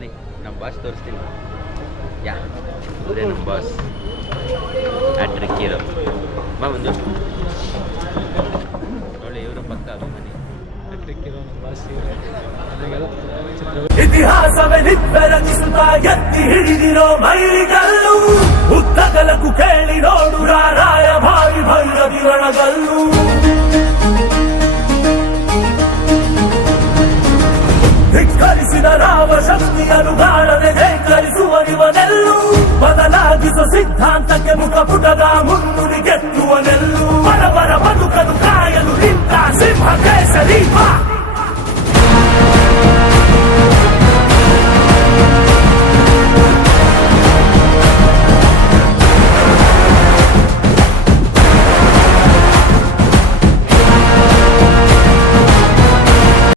ಬನ್ನಿ ನಮ್ಮ ಬಾಸ್ ತೋರಿಸ್ತೀನಿ. ಯಾ ಇವರೇ ನಮ್ಮ ಬಾಸ್ ಹ್ಯಾಟ್ರಿಕ್ ಹೀರೋ. ಬಾ ಮಂಜು ನೋಡಿ, ಇವರು ಪಕ್ಕ ಅಭಿಮಾನಿ. ಹ್ಯಾಟ್ರಿಕ್ ಹೀರೋ ನಮ್ಮ ಬಾಸ್ ಇವರೇ. ಇತಿಹಾಸವೇ ನಿಬ್ಬೆರಗಿಸುತ್ತಾ ಎತ್ತಿ ಹಿಡಿದಿರೋ ಮೈಲಿಗಲ್ಲು, ಉದ್ದಗಲಕ್ಕೂ ಕೇಳಿ ನೋಡು ರಾರಾಯ ಭಾವಿ ಭೈರವಿ ರಣಗಲ್ಲು. ಧಿಕ್ಕರಿಸಿದ ರಾಮ ಶಕ್ತಿಯನ್ನು ಕಾಣದೆ ಧಿಕ್ಕರಿಸುವನಿವನೆಲ್ಲು, ಬದಲಾಗಿಸೋ ಸಿದ್ಧಾಂತಕ್ಕೆ ಮುಖಪುಟದ ಮುನ್ನುಡಿ ಗೆತ್ತುವನೆಲ್ಲು. ಬರಬರ ಬದುಕಲು ಕಾಯಲು ನಿಂತ ಸಿಂಹ ಕೇಸರಿ ಬಾ.